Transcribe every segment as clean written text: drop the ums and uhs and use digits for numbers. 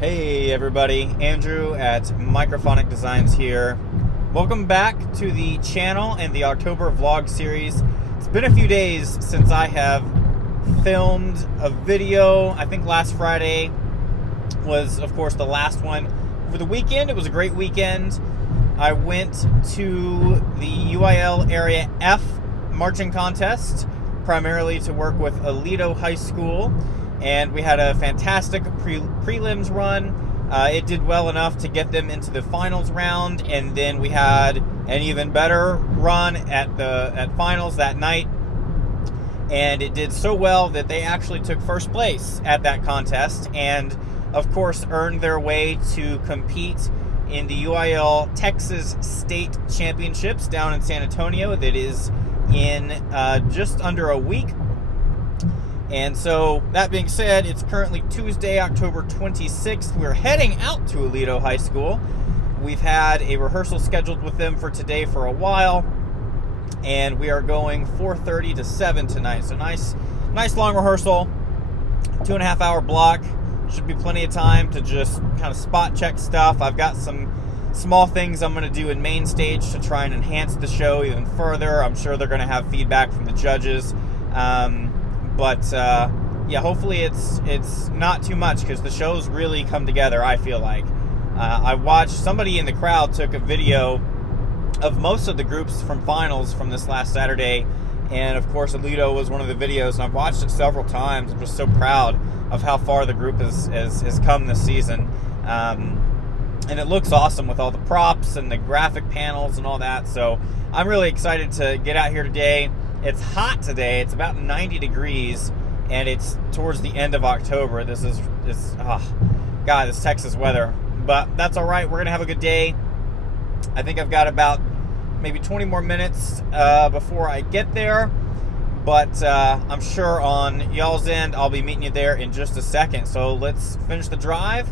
Hey everybody, Andrew at Microphonic Designs here. Welcome back to the channel and the October vlog series. It's been a few days since I have filmed a video. I think last Friday was, of course, the last one. For the weekend, it was a great weekend. I went to the UIL Area F marching contest, primarily to work with Aledo High School. And we had a fantastic prelims run. It did well enough to get them into the finals round, and then we had an even better run at finals that night. And it did so well that they actually took first place at that contest, and of course earned their way to compete in the UIL Texas State Championships down in San Antonio. That is in just under a week. And so, that being said, it's currently Tuesday, October 26th. We're heading out to Aledo High School. We've had a rehearsal scheduled with them for today for a while, and we are going 4:30 to 7 tonight. So nice long rehearsal, 2.5 hour block. Should be plenty of time to just kind of spot check stuff. I've got some small things I'm going to do in main stage to try and enhance the show even further. I'm sure they're going to have feedback from the judges. But yeah, hopefully it's not too much, because the show's really come together, I feel like. I watched, somebody in the crowd took a video of most of the groups from finals from this last Saturday, and of course Aledo was one of the videos, and I've watched it several times. I'm just so proud of how far the group has come this season. And it looks awesome with all the props and the graphic panels and all that, so I'm really excited to get out here today. It's hot today. It's about 90 degrees, and it's towards the end of October. This Texas weather. But that's all right. We're going to have a good day. I think I've got about maybe 20 more minutes before I get there. But I'm sure on y'all's end, I'll be meeting you there in just a second. So let's finish the drive,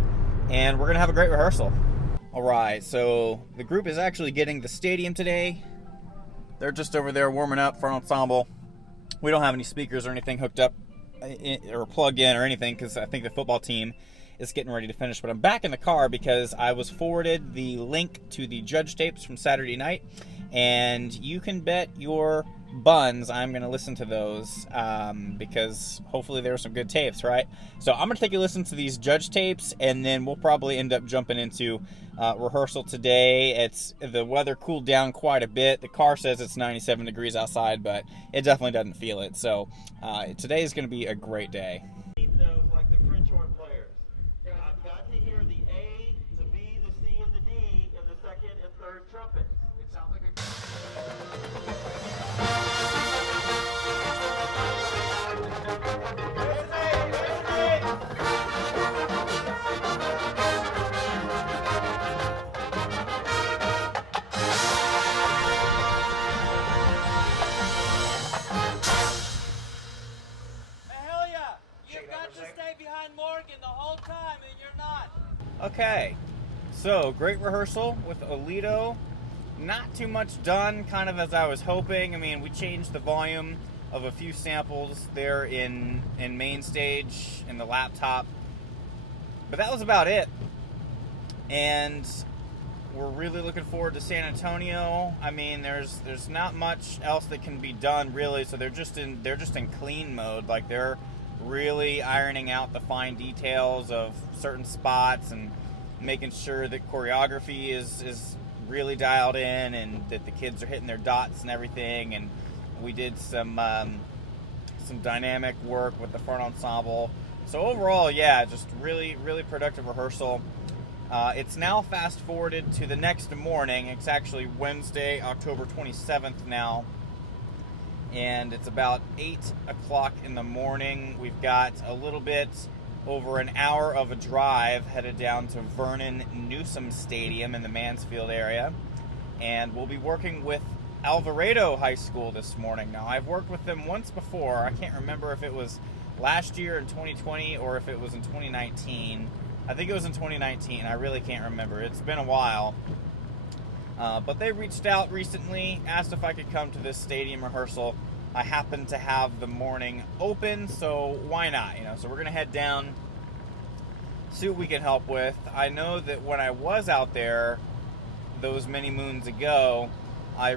and we're going to have a great rehearsal. All right, so the group is actually getting the stadium today. They're just over there warming up for an ensemble. We don't have any speakers or anything hooked up or plugged in or anything, because I think the football team is getting ready to finish. But I'm back in the car because I was forwarded the link to the judge tapes from Saturday night, and you can bet your buns I'm going to listen to those, because hopefully there were some good tapes, right? So I'm going to take a listen to these judge tapes, and then we'll probably end up jumping into rehearsal today. The weather cooled down quite a bit. The car says it's 97 degrees outside, but it definitely doesn't feel it. So today is going to be a great day. Like the French horn players. I've got to hear the A, the B, the C, and the D in the second and third trumpets. It sounds like Okay, so great rehearsal with Aledo. Not too much done, kind of as I was hoping. I mean, we changed the volume of a few samples there in main stage in the laptop, but that was about it. And we're really looking forward to San Antonio. I mean, there's not much else that can be done really, so they're just in clean mode. Like, they're really ironing out the fine details of certain spots and making sure that choreography is really dialed in, and that the kids are hitting their dots and everything. And we did some dynamic work with the front ensemble. So overall, yeah, just really productive rehearsal. It's now fast forwarded to the next morning. It's actually Wednesday, October 27th now. And it's about 8 o'clock in the morning. We've got a little bit over an hour of a drive headed down to Vernon Newsom Stadium in the Mansfield area. And we'll be working with Alvarado High School this morning. Now, I've worked with them once before. I can't remember if it was last year in 2020 or if it was in 2019. I think it was in 2019. I really can't remember. It's been a while. But they reached out recently, asked if I could come to this stadium rehearsal. I happen to have the morning open, so why not? So we're going to head down see what we can help with. I know that when I was out there those many moons ago, I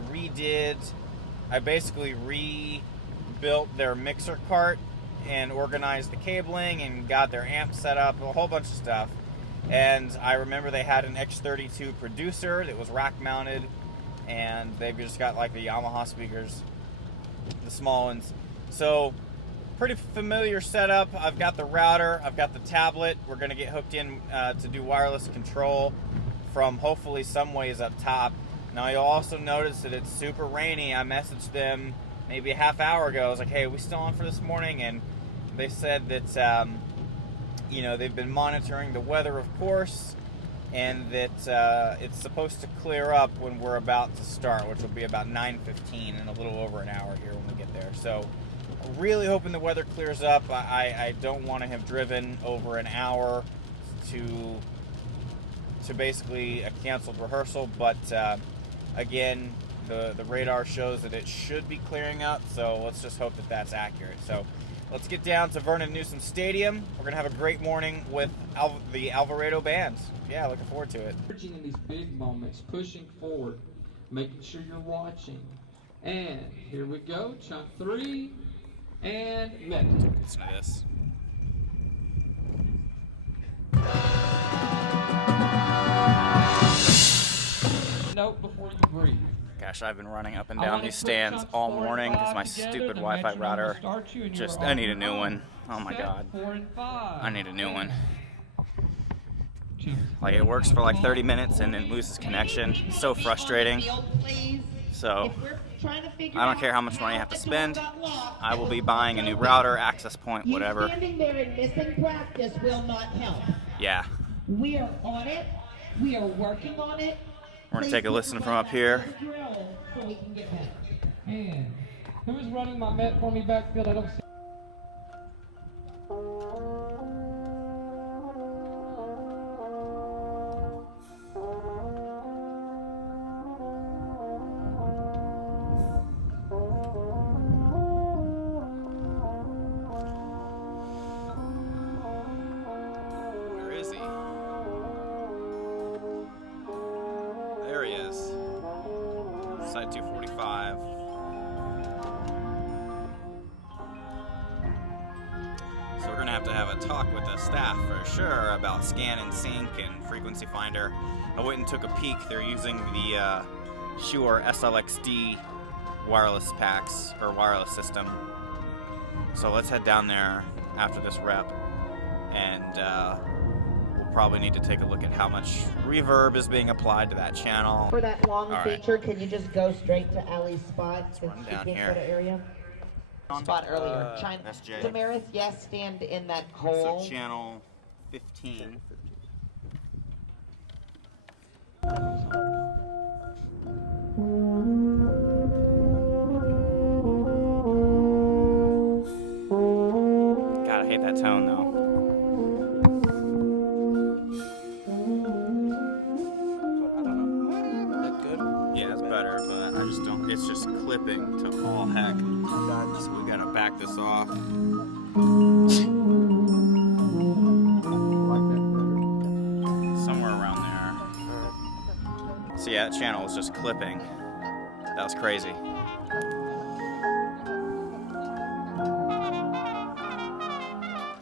basically rebuilt their mixer cart and organized the cabling and got their amp set up, a whole bunch of stuff. And I remember they had an X32 producer that was rack mounted, and they've just got like the Yamaha speakers, the small ones. So pretty familiar setup. I've got the router, I've got the tablet. We're going to get hooked in to do wireless control from hopefully some ways up top. Now you'll also notice that it's super rainy. I messaged them maybe a half hour ago. I was like, hey, are we still on for this morning? And they said that they've been monitoring the weather, of course, and that it's supposed to clear up when we're about to start, which will be about 9:15 in a little over an hour here when we get there. So really hoping the weather clears up. I don't want to have driven over an hour to basically a canceled rehearsal, but again, the radar shows that it should be clearing up, so let's just hope that that's accurate. So let's get down to Vernon Newsom Stadium. We're going to have a great morning with the Alvarado Band. Yeah, looking forward to it. In these big moments, pushing forward, making sure you're watching. And here we go, chunk 3, and met. Listen to this. Note before you breathe. Gosh, I've been running up and down these stands all morning because my stupid Wi-Fi router I need a new one. Oh my God. I need a new one. Like, it works for like 30 minutes and then loses connection. It's so frustrating. So I don't care how much money I have to spend. I will be buying a new router, access point, whatever. Standing there and missing practice will not help. Yeah. We are on it. We are working on it. We're going to take a listen from up here. So we can get better. And who's running my Met for me backfield? I don't see. Where is he? There he is. Side 245. So we're gonna have to have a talk with the staff for sure about scan and sync and frequency finder. I went and took a peek. They're using the Shure SLXD wireless packs or wireless system. So let's head down there after this rep, and we'll probably need to take a look at how much reverb is being applied to that channel. For that long feature, can you just go straight to Allie's spot? Run down here. For the area? Spot earlier. China. That's Jay. Damaris, yes, stand in that hole. So channel 15. God, I hate that tone though. That good? Yeah, it's better, but I just don't. It's just clipping to all heck. So we gotta back this off. Somewhere around there. So yeah, that channel was just clipping. That was crazy.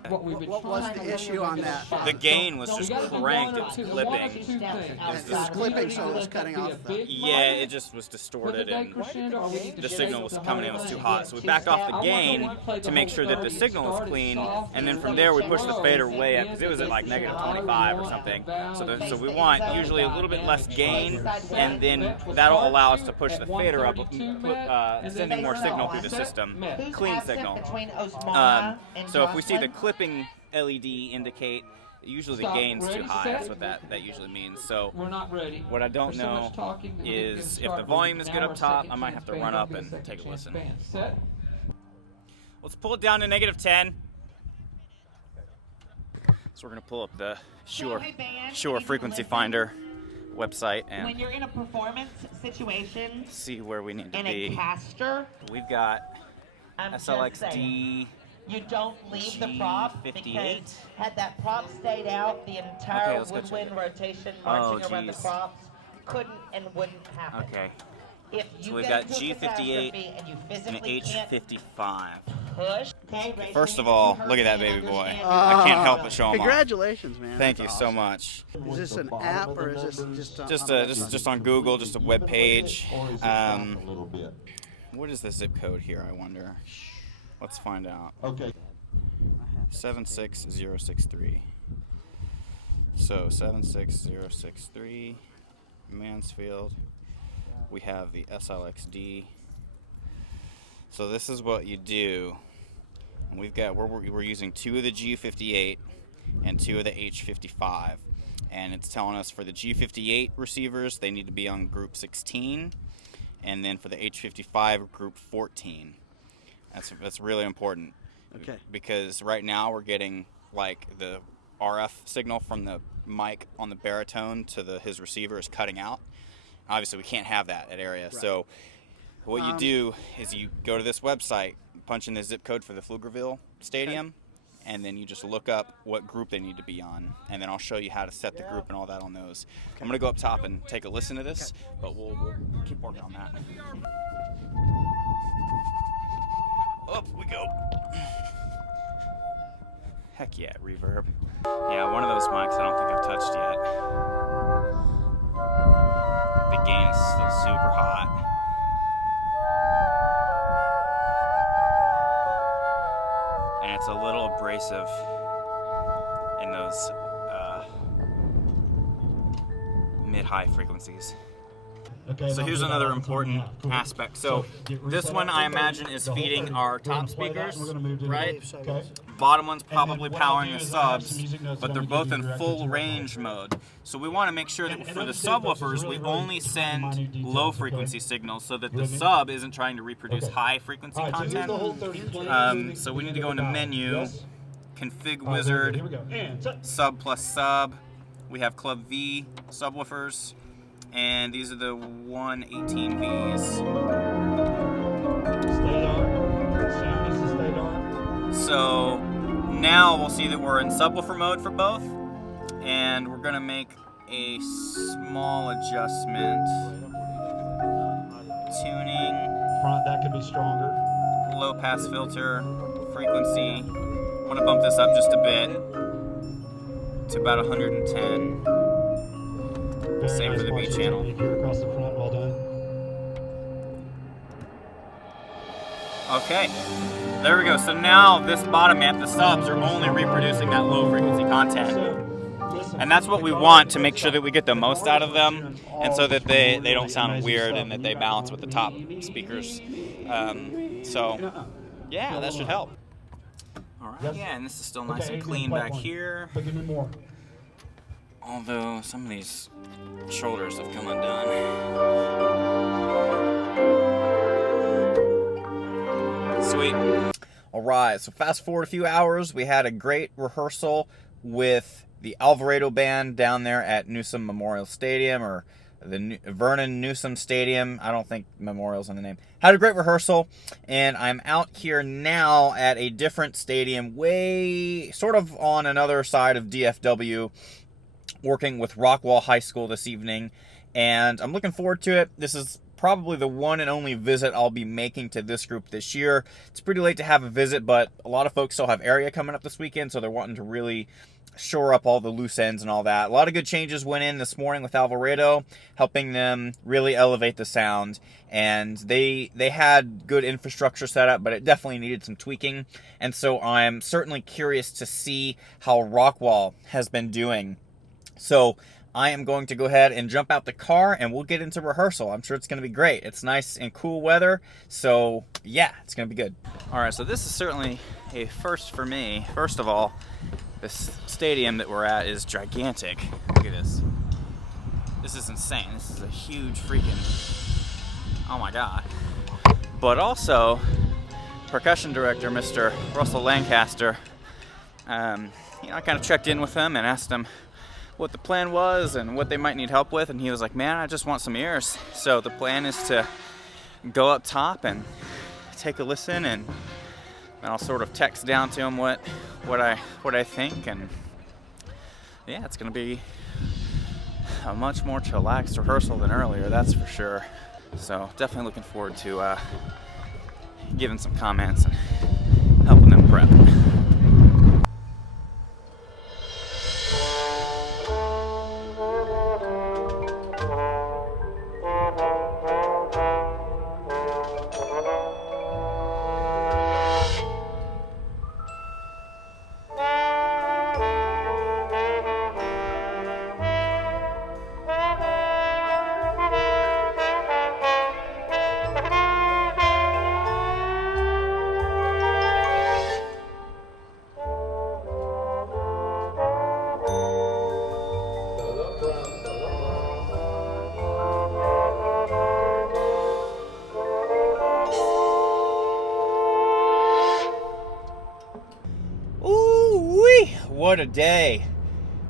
What was the issue on that? The gain was just cranked. It was clipping. It was clipping, so it was cutting off. Yeah, it just was distorted, and the signal was coming in was too hot. So we backed off the gain to make sure that the signal was clean, and then from there we pushed the fader way up because it was at like -25 or something. So we want usually a little bit less gain, and then that'll allow us to push the fader up, sending more signal through the system, clean signal. So if we see the clipping LED indicate, usually the gain's too high. That's what that usually means. So what I don't know is if the volume is good up top, I might have to run up and take a listen. Let's pull it down to -10. So we're gonna pull up the Shure frequency finder website and when you're in a performance situation, see where we need to in be. a caster, We've got I'm just SLXD saying. You don't leave the prop because G58? had that prop stayed out, the entire let's go check woodwind it. rotation Oh, marching around the geez. props couldn't and wouldn't happen. Okay. If you So we've get got into a G58 catastrophe and you and physically can't H55. push, okay, raise First your of all, hand. look at that You baby boy. understand I can't help but show him off. Congratulations, man. Thank you That's so awesome. much. Is this an app or is this just Just on Google, just a web page. What is the zip code here, I wonder? Let's find out. Okay. 76063. So 76063, Mansfield. We have the SLXD. So this is what you do. And we're using 2 of the G58 and 2 of the H55. And it's telling us for the G58 receivers, they need to be on group 16. And then for the H55, group 14. That's really important. Okay. Because right now we're getting like the RF signal from the mic on the baritone to his receiver is cutting out. Obviously, we can't have that at Area. Right. So what you do is you go to this website, punch in the zip code for the Pflugerville Stadium, and then you just look up what group they need to be on, and then I'll show you how to set the group and all that on those. I'm going to go up top and take a listen to this, but we'll keep working on that. Up we go. Heck yeah, reverb. Yeah, one of those mics I don't think I've touched yet. The gain is still super hot. And it's a little abrasive in those mid-high frequencies. Okay, So here's another important aspect. So this one I imagine is feeding our top speakers, right? Okay. Bottom one's probably powering the subs, but they're both in full range mode. So we want to make sure that for the subwoofers, we only send low frequency signals so that the sub isn't trying to reproduce high frequency content. So we need to go into menu, config wizard, sub plus sub. We have Club V subwoofers. And these are the 118Vs. Stay on. Sound needs to stay on. So now we'll see that we're in subwoofer mode for both. And we're going to make a small adjustment. Tuning. Front, that could be stronger. Low pass filter. Frequency. I'm going to bump this up just a bit to about 110. Same for the B channel. Across the front, well done. Okay, there we go. So now this bottom amp, the subs are only reproducing that low frequency content. And that's what we want to make sure that we get the most out of them and so that they don't sound weird and that they balance with the top speakers. So, yeah, that should help. All right, yeah, and this is still nice and clean back here. But give me more. Although some of these shoulders have come undone. Sweet. All right, so fast forward a few hours. We had a great rehearsal with the Alvarado Band down there at Newsom Memorial Stadium, or the Vernon Newsom Stadium. I don't think Memorial's in the name. Had a great rehearsal, and I'm out here now at a different stadium, way sort of on another side of DFW, working with Rockwall High School this evening, and I'm looking forward to it. This is probably the one and only visit I'll be making to this group this year. It's pretty late to have a visit, but a lot of folks still have Area coming up this weekend, so they're wanting to really shore up all the loose ends and all that. A lot of good changes went in this morning with Alvarado, helping them really elevate the sound, and they had good infrastructure set up, but it definitely needed some tweaking, and so I'm certainly curious to see how Rockwall has been doing. So I am going to go ahead and jump out the car and we'll get into rehearsal. I'm sure it's going to be great. It's nice and cool weather, so yeah, it's going to be good. All right, so this is certainly a first for me. First of all, this stadium that we're at is gigantic. Look at this. This is insane. This is a huge freaking, oh my God. But also, percussion director, Mr. Russell Lancaster, I kind of checked in with him and asked him what the plan was and what they might need help with, and he was like, man, I just want some ears. So the plan is to go up top and take a listen and and I'll sort of text down to him what I think, and yeah, it's gonna be a much more chillaxed rehearsal than earlier, that's for sure. So definitely looking forward to giving some comments and helping them prep. What a day.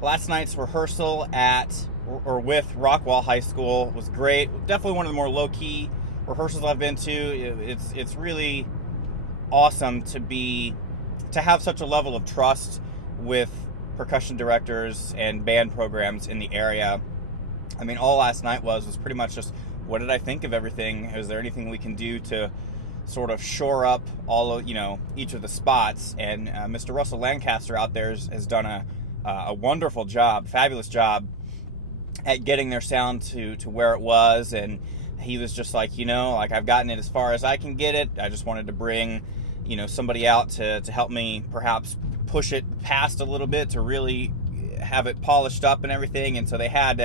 Last night's rehearsal with Rockwall High School was great. Definitely one of the more low-key rehearsals I've been to. It's really awesome to have such a level of trust with percussion directors and band programs in the area. I mean, all last night was pretty much just, what did I think of everything? Is there anything we can do to sort of shore up all of, each of the spots? And Mr. Russell Lancaster out there has done a wonderful job, fabulous job at getting their sound to where it was. And he was just like, I've gotten it as far as I can get it. I just wanted to bring, somebody out to help me perhaps push it past a little bit to really have it polished up and everything. And so they had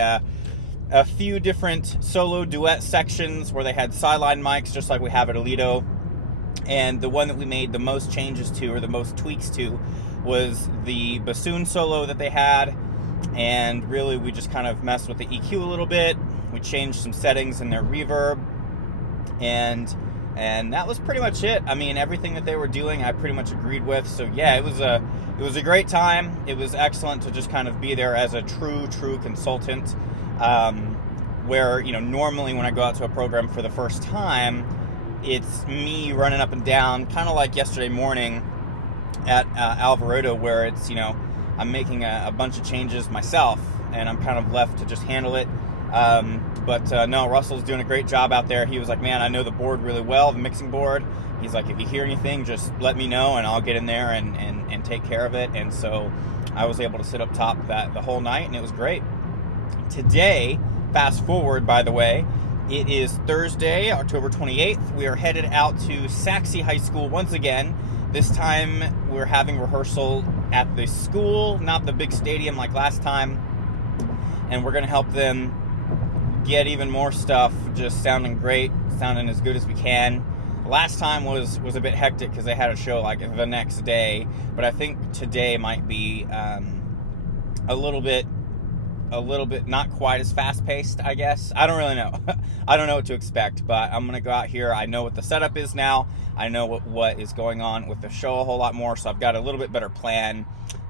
a few different solo duet sections where they had sideline mics, just like we have at Alito. And the one that we made the most changes to, or the most tweaks to, was the bassoon solo that they had. And really, we just kind of messed with the EQ a little bit. We changed some settings in their reverb. And that was pretty much it. I mean, everything that they were doing, I pretty much agreed with. So yeah, it was a great time. It was excellent to just kind of be there as a true consultant. Where, normally when I go out to a program for the first time, it's me running up and down, kind of like yesterday morning at Alvarado, where it's, I'm making a bunch of changes myself, and I'm kind of left to just handle it. But no, Russell's doing a great job out there. He was like, man, I know the board really well, the mixing board. He's like, if you hear anything, just let me know, and I'll get in there and take care of it. And so I was able to sit up top the whole night, and it was great. Today, fast forward, by the way, it is Thursday, October 28th. We are headed out to Saxe High School once again. This time we're having rehearsal at the school, not the big stadium like last time. And we're going to help them get even more stuff just sounding great, sounding as good as we can. Last time was a bit hectic because they had a show like the next day. But I think today might be a little bit not quite as fast-paced, I guess. I don't really know. I don't know what to expect, but I'm going to go out here. I know what the setup is now. I know what is going on with the show a whole lot more, so I've got a little bit better plan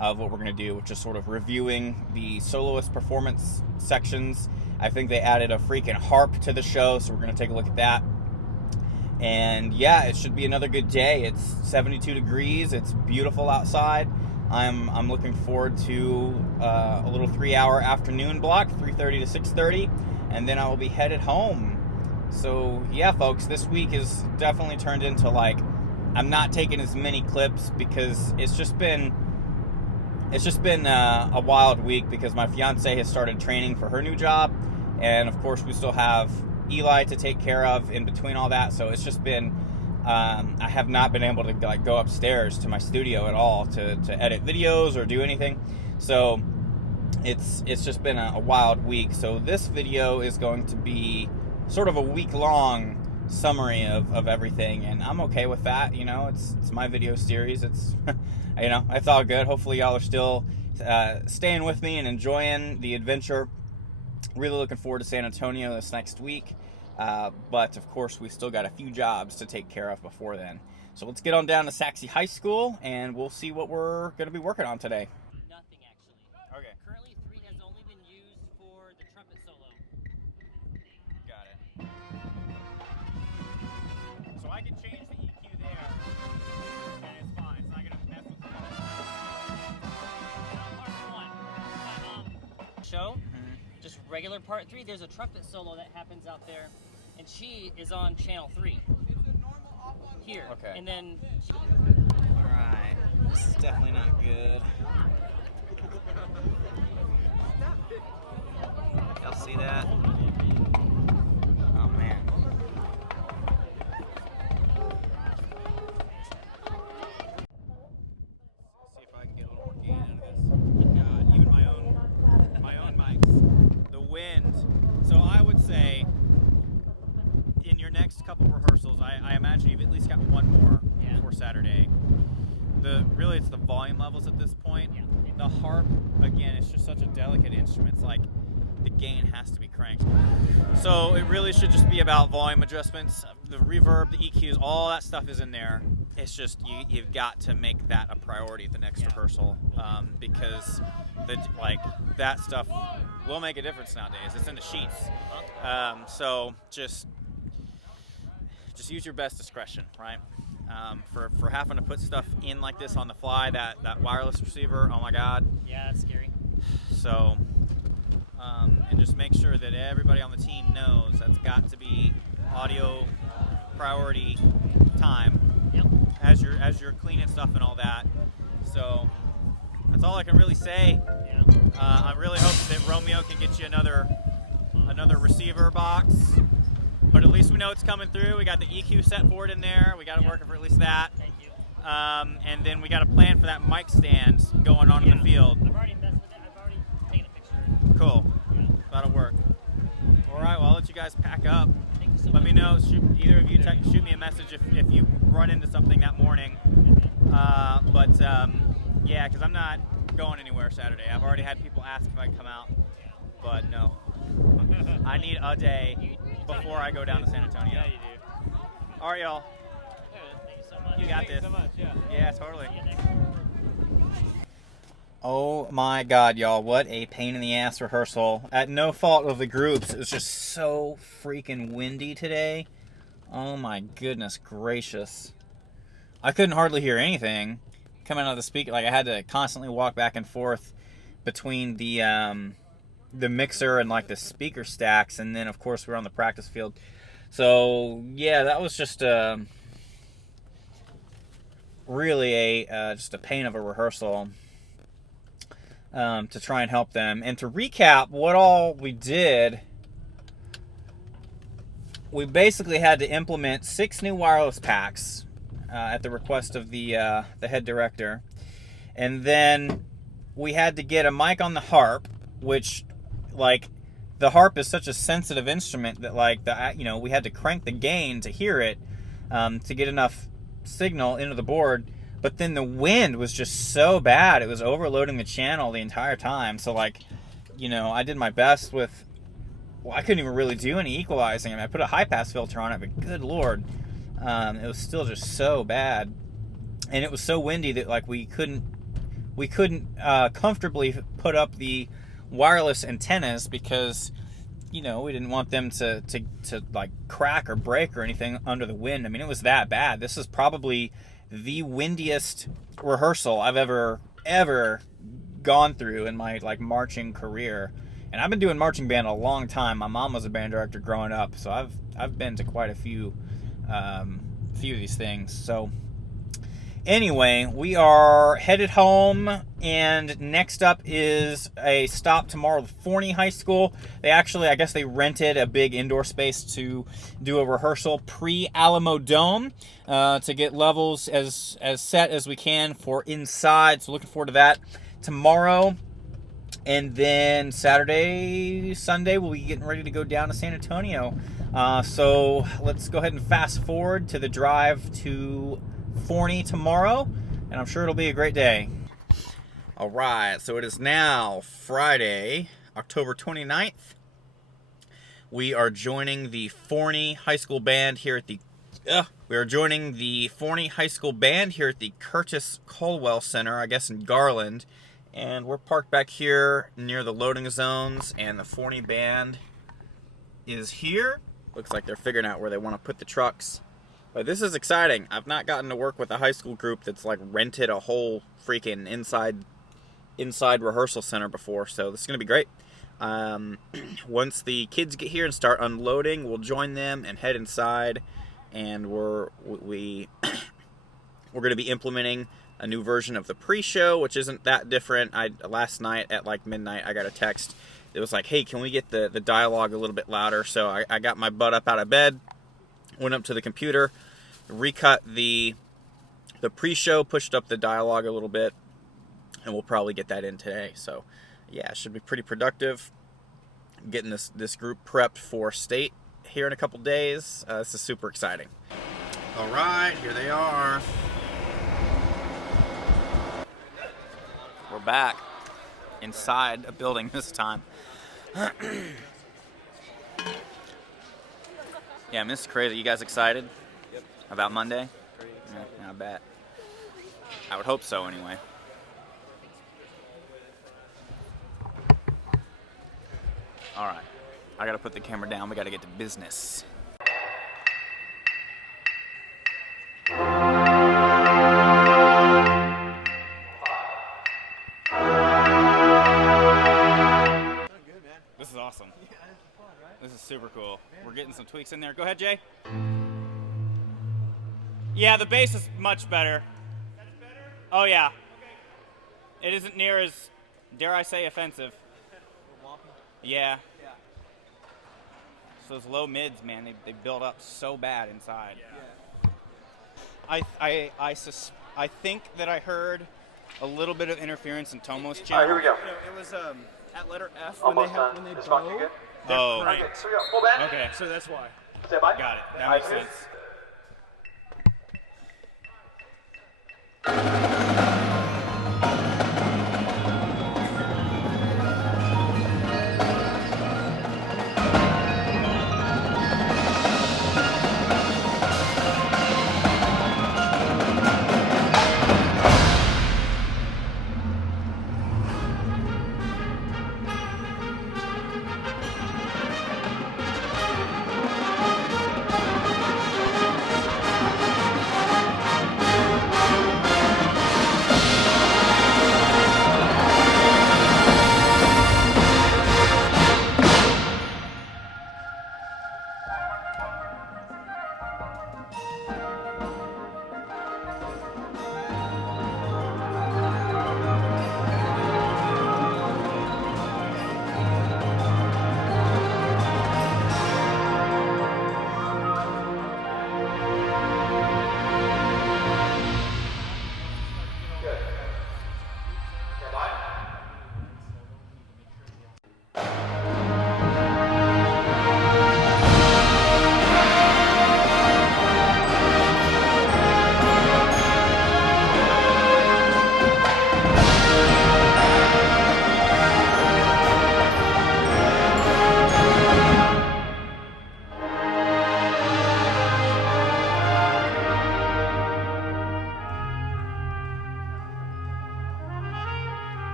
of what we're going to do, which is sort of reviewing the soloist performance sections. I think they added a freaking harp to the show, so we're going to take a look at that. And yeah, it should be another good day. It's 72 degrees. It's beautiful outside. I'm looking forward to a little 3-hour afternoon block, 3:30 to 6:30, and then I will be headed home. So yeah, folks, this week is definitely turned into I'm not taking as many clips because it's just been a wild week because my fiance has started training for her new job, and of course we still have Eli to take care of in between all that. So it's just been I have not been able to go upstairs to my studio at all to edit videos or do anything. So it's just been a wild week. So this video is going to be sort of a week-long summary of everything, and I'm okay with that. It's my video series. It's it's all good. Hopefully y'all are still staying with me and enjoying the adventure. Really looking forward to San Antonio this next week. But of course, we've still got a few jobs to take care of before then. So let's get on down to Saxe High School, and we'll see what we're going to be working on today. Nothing, actually. Okay. Currently, 3 has only been used for the trumpet solo. Got it. So I can change the EQ there, and show, just regular part 3. There's a trumpet solo that happens out there, and she is on channel 3 here. Okay. And then she, All right. This is definitely not good. Y'all see that? Oh man. See if I can get a little more gain out of this. Good God, even my own mics. The wind. So I would say in your next couple rehearsals, I imagine you've at least got one more before Saturday. Really it's the volume levels at this point. Yeah. The harp, again, it's just such a delicate instrument. It's like the gain has to be cranked. So it really should just be about volume adjustments. The reverb, the EQs, all that stuff is in there. It's just you've got to make that a priority at the next rehearsal, because that stuff will make a difference nowadays. It's in the sheets. So just use your best discretion, right? For having to put stuff in like this on the fly, that wireless receiver, oh my God. yeah, that's scary. So, and just make sure that everybody on the team knows that's got to be audio priority time. Yep. As you're cleaning stuff and all that. So that's all I can really say. Yeah. I really hope that Romeo can get you another receiver box. But at least we know it's coming through. We got the EQ set for it in there. We got it working for at least that. Thank you. And then we got a plan for that mic stand going on in the field. I've already messed with it. I've already taken a picture. Cool. Yeah. That'll work. All right, well, I'll let you guys pack up. Thank you so Let much. me know. Either of you shoot me a message if you run into something that morning. Yeah, because I'm not going anywhere Saturday. I've already had people ask if I can come out, but no. I need a day before I go down to San Antonio. Yeah, you do. All right, y'all. Thank you so much. You got this. Thank you so much. Yeah. Yeah, totally. See you next time. Oh my God, y'all, what a pain in the ass rehearsal. At no fault of the groups, it was just so freaking windy today. Oh my goodness gracious. I couldn't hardly hear anything coming out of the speaker. Like, I had to constantly walk back and forth between the mixer and like the speaker stacks, and then of course we were on the practice field. So yeah, that was just really just a pain of a rehearsal. To try and help them. And to recap what all we did, we basically had to implement 6 new wireless packs at the request of the head director. And then we had to get a mic on the harp, which, like, the harp is such a sensitive instrument that, like, we had to crank the gain to hear it, to get enough signal into the board. But then the wind was just so bad, it was overloading the channel the entire time. So, like, I did my best with, I couldn't even really do any equalizing. I mean, I put a high-pass filter on it, but good Lord, it was still just so bad. And it was so windy that, like, we couldn't comfortably put up the wireless antennas because, we didn't want them to like, crack or break or anything under the wind. I mean, it was that bad. This is probably the windiest rehearsal I've ever gone through in my, like, marching career. And I've been doing marching band a long time. My mom was a band director growing up, so I've been to quite a few of these things. So anyway, we are headed home, and next up is a stop tomorrow with Forney High School. They actually, I guess they rented a big indoor space to do a rehearsal pre-Alamo Dome to get levels as set as we can for inside. So looking forward to that tomorrow. And then Saturday, Sunday, we'll be getting ready to go down to San Antonio. So let's go ahead and fast forward to the drive to Forney tomorrow, and I'm sure it'll be a great day. All right, so it is now Friday, October 29th. We are joining the Forney High School Band here at the Curtis Colwell Center, I guess in Garland. And we're parked back here near the loading zones, and the Forney Band is here. Looks like they're figuring out where they want to put the trucks. But this is exciting. I've not gotten to work with a high school group that's, like, rented a whole freaking inside rehearsal center before, so this is going to be great. Once the kids get here and start unloading, we'll join them and head inside, and we're going to be implementing a new version of the pre-show, which isn't that different. Last night at like midnight, I got a text. It was like, hey, can we get the dialogue a little bit louder? So I got my butt up out of bed, went up to the computer, recut the pre-show, pushed up the dialogue a little bit, and we'll probably get that in today. So yeah, it should be pretty productive. Getting this group prepped for state here in a couple days. This is super exciting. All right, here they are. We're back inside a building this time. Yeah, this is crazy. You guys excited about Monday? Yeah, I bet. I would hope so anyway. All right, I gotta put the camera down. We gotta get to business. This is awesome. This is super cool. We're getting some tweaks in there. Go ahead, Jay. Yeah, the bass is much better. That's better? Oh, yeah. Okay. It isn't near as, dare I say, offensive. Yeah. So those low mids, man, they build up so bad inside. Yeah. I think that I heard a little bit of interference in Tomo's channel. All right, here we go. It was at letter F Almost when done. they This blow. one, you good? Oh, Okay, so we go. Full band. okay. So that's why. Stand by. Got it. That makes Eyes sense.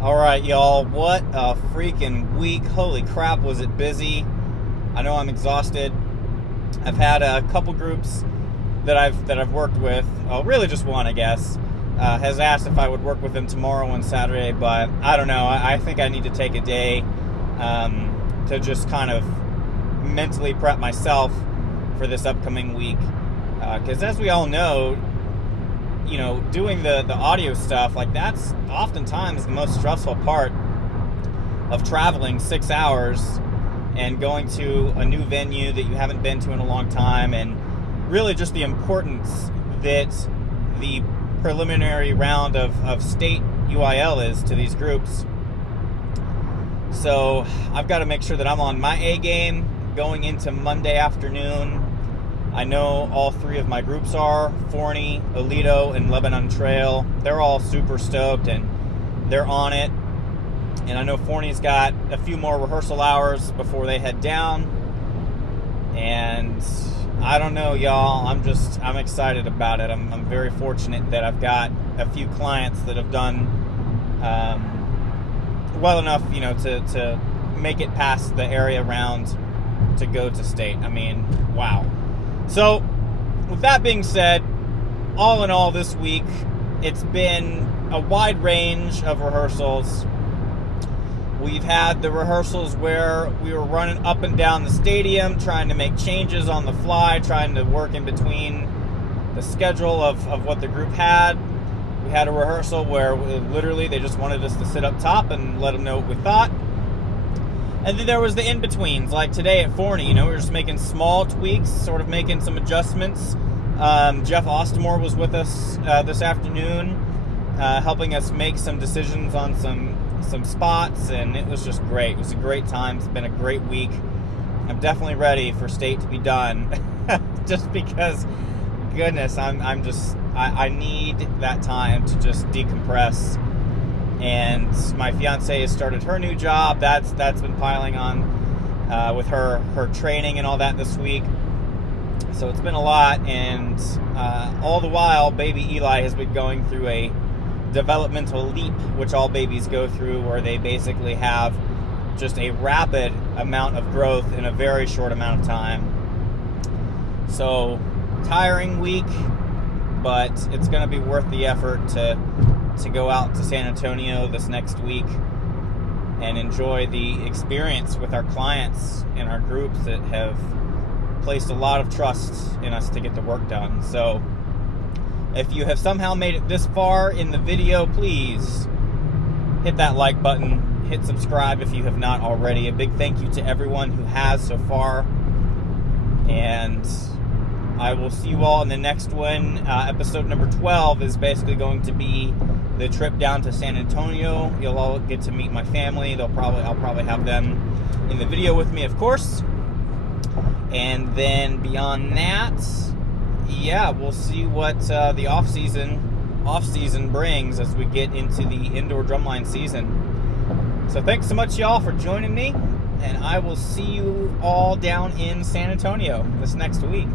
All right, y'all, what a freaking week. Holy crap, was it busy. I know I'm exhausted. I've had a couple groups that I've worked with, really just one, I guess, has asked if I would work with them tomorrow and Saturday, but I don't know. I think I need to take a day to just kind of mentally prep myself for this upcoming week. Because as we all know, you know, doing the audio stuff, like, that's oftentimes the most stressful part of traveling 6 hours and going to a new venue that you haven't been to in a long time, and really just the importance that the preliminary round of state UIL is to these groups. So I've got to make sure that I'm on my A game going into Monday afternoon. I know all three of my groups are, Forney, Alito, and Lebanon Trail. They're all super stoked and they're on it. And I know Forney's got a few more rehearsal hours before they head down. And I don't know, y'all. I'm excited about it. I'm very fortunate that I've got a few clients that have done well enough, you know, to make it past the area round to go to state. I mean, wow. So, with that being said, all in all this week, it's been a wide range of rehearsals. We've had the rehearsals where we were running up and down the stadium, trying to make changes on the fly, trying to work in between the schedule of what the group had. We had a rehearsal where literally they just wanted us to sit up top and let them know what we thought. And then there was the in-betweens, like today at Forney. You know, we were just making small tweaks, sort of making some adjustments. Jeff Ostemore was with us this afternoon, helping us make some decisions on some spots, and it was just great. It was a great time. It's been a great week. I'm definitely ready for state to be done, just because, goodness, I need that time to just decompress. And my fiance has started her new job. That's been piling on with her training and all that this week. So it's been a lot, and all the while, baby Eli has been going through a developmental leap, which all babies go through, where they basically have just a rapid amount of growth in a very short amount of time. So, tiring week, but it's going to be worth the effort to go out to San Antonio this next week and enjoy the experience with our clients and our groups that have placed a lot of trust in us to get the work done. So, if you have somehow made it this far in the video, please hit that like button, hit subscribe if you have not already. A big thank you to everyone who has so far. And I will see you all in the next one. Episode number 12 is basically going to be the trip down to San Antonio. You'll all get to meet my family. I'll probably have them in the video with me, of course. And then beyond that, yeah, we'll see what the off season brings as we get into the indoor drumline season. So thanks so much, y'all, for joining me, and I will see you all down in San Antonio this next week.